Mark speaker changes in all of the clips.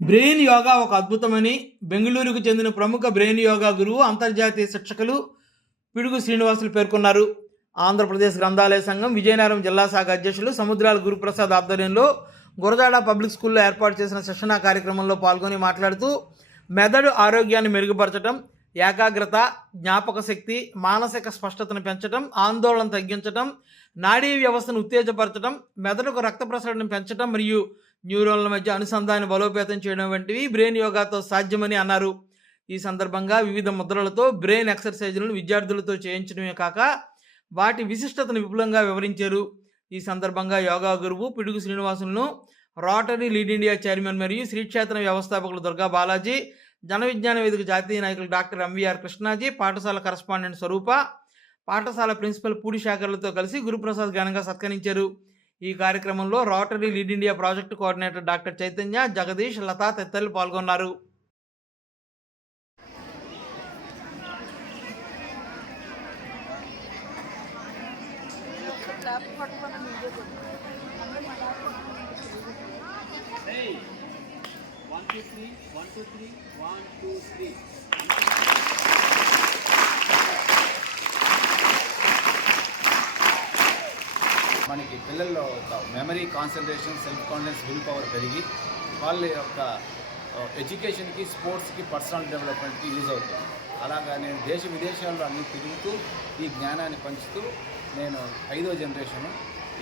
Speaker 1: Brain yoga ఒక అద్భుతమని బెంగళూరుకు చెందిన ప్రముఖ బ్రెయిన్ యోగా గురువు అంతర్జాతీయ శిక్షకులు పిడుగు శ్రీనివాసులు పేర్కొన్నారు. ఆంధ్రప్రదేశ్ గ్రంథాలయ సంఘం విజయనగరం జిల్లా శాఖ అధ్యక్షులు సముద్రాల గురుప్రసాద్ ఆధ్వర్యంలో గురజాడ పబ్లిక్ స్కూల్లో ఏర్పాటు చేసిన శిక్షణా కార్యక్రమంలో పాల్గొని మాట్లాడుతూ మెదడు ఆరోగ్యాన్ని మెరుగుపరచడం ఏకాగ్రత జ్ఞాపక శక్తి మానసిక స్పష్టతను పెంచడం ఆందోళన తగ్గించడం నాడీ వ్యవస్థను ఉత్తేజపరచడం మెదడుకు రక్త ప్రసరణ పెంచడం మరియు న్యూరోన్ల మధ్య అనుసంధానం బలోపేతం చేయడం వంటివి బ్రెయిన్ యోగాతో సాధ్యమని అన్నారు. ఈ సందర్భంగా వివిధ ముద్రలతో బ్రెయిన్ ఎక్సర్సైజులను విద్యార్థులతో చేయించడమే కాక వాటి విశిష్టతను విపులంగా వివరించారు. ఈ సందర్భంగా యోగా గురువు పిడుగు శ్రీనివాసులను రోటరీ లీడ్ ఇండియా చైర్మన్ మరియు శ్రీక్షేత్ర వ్యవస్థాపకులు దుర్గా బాలాజీ జన విజ్ఞాన వేదిక జాతీయ నాయకులు డాక్టర్ ఎంవీఆర్ కృష్ణాజీ పాఠశాల కరస్పాండెంట్ స్వరూప పాఠశాల ప్రిన్సిపల్ పూడి శాఖలతో కలిసి గురుప్రసాద్ ఘనంగా సత్కరించారు. ఈ కార్యక్రమంలో Rotary lead India project coordinator doctor Chaitanya Jagadish Latha తదితరులు పాల్గొన్నారు
Speaker 2: One, two, three. One, two, three. One, two, three. మనకి పిల్లల్లో ఒక memory concentration self confidence will power పెరిగి వాళ్ళ యొక్క ఎడ్యుకేషన్కి స్పోర్ట్స్కి పర్సనల్ డెవలప్మెంట్కి యూజ్ అవుతుంది. అలాగా నేను దేశ విదేశాల్లో అన్ని తిరుగుతూ ఈ జ్ఞానాన్ని పంచుతూ నేను ఐదో జనరేషను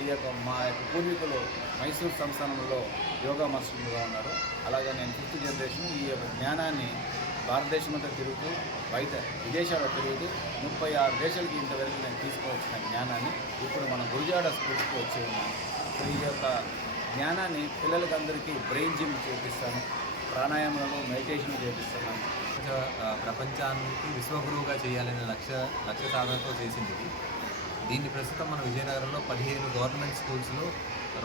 Speaker 2: ఈ యొక్క మా యొక్క పూర్వీకులు మైసూర్ సంస్థానంలో యోగా మాస్టర్లుగా ఉన్నారు. అలాగే నేను ఫిఫ్త్ జనరేషన్ ఈ యొక్క జ్ఞానాన్ని భారతదేశం అంతా తిరుగుతూ బయట విదేశాల్లో తిరుగుతూ ముప్పై ఆరు దేశాలకి ఇంతవరకు నేను తీసుకోవాల్సిన జ్ఞానాన్ని ఇప్పుడు మన గురుజాడ స్కూల్స్కి వచ్చి ఉన్నాను. సో ఈ యొక్క జ్ఞానాన్ని పిల్లలకి అందరికీ బ్రెయిన్ జిమ్ చేపిస్తాను. ప్రాణాయామాలు మెడిటేషన్ చేపిస్తున్నాను
Speaker 3: ప్రపంచానికి విశ్వగురువుగా చేయాలనే లక్ష్య లక్ష్య సాధనతో చేసింది ఇది. దీన్ని ప్రస్తుతం మన విజయనగరంలో పదిహేను గవర్నమెంట్ స్కూల్స్లో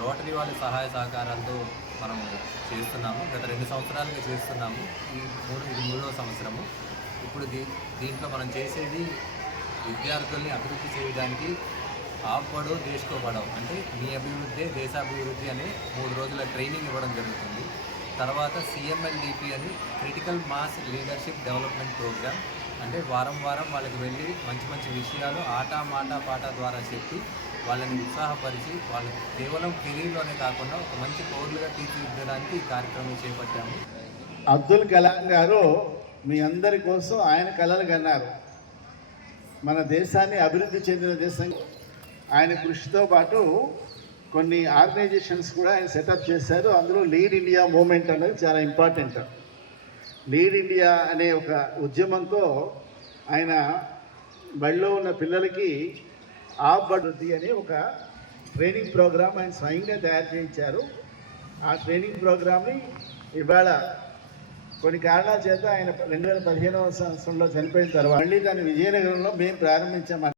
Speaker 3: రోటరీ వాళ్ళ సహాయ సహకారాలతో మనము చేస్తున్నాము. గత రెండు సంవత్సరాలుగా చేస్తున్నాము. ఈ మూడు ఇది మూడవ సంవత్సరము. ఇప్పుడు దీ దీంట్లో మనం చేసేది విద్యార్థుల్ని అభివృద్ధి చేయడానికి ఆపడో దేశకోపడో అంటే మీ అభివృద్ధి దేశాభివృద్ధి అనే మూడు రోజుల ట్రైనింగ్ ఇవ్వడం జరుగుతుంది. తర్వాత సిఎంఎల్డిపి అని critical mass leadership development programme అంటే వారం వారం వాళ్ళకి వెళ్ళి మంచి మంచి విషయాలు ఆట మాట పాట ద్వారా చెప్పి వాళ్ళని ఉత్సాహపరిచి వాళ్ళకి కేవలం కెరీర్లోనే కాకుండా ఒక మంచి పౌరులుగా తీర్చిదిద్దడానికి ఈ కార్యక్రమం చేపట్టాము.
Speaker 4: అబ్దుల్ కలాం గారు మీ అందరి కోసం ఆయన కళలు కన్నారు. మన దేశాన్ని అభివృద్ధి చెందిన దేశం. ఆయన కృషితో పాటు కొన్ని ఆర్గనైజేషన్స్ కూడా ఆయన సెటప్ చేశారు. అందులో లీడ్ ఇండియా మూమెంట్ అనేది చాలా ఇంపార్టెంట్. లీడ్ ఇండియా అనే ఒక ఉద్యమంతో ఆయన బడిలో ఉన్న పిల్లలకి ఆబడ్డి అనే ఒక ట్రైనింగ్ ప్రోగ్రామ్ ఆయన స్వయంగా తయారు చేయించారు. ఆ ట్రైనింగ్ ప్రోగ్రామ్ని ఇవాళ కొన్ని కారణాల చేత ఆయన రెండు వేల పదిహేనవ సంవత్సరంలో చనిపోయిన తర్వాత మళ్ళీ దాన్ని విజయనగరంలో మేము ప్రారంభించాం.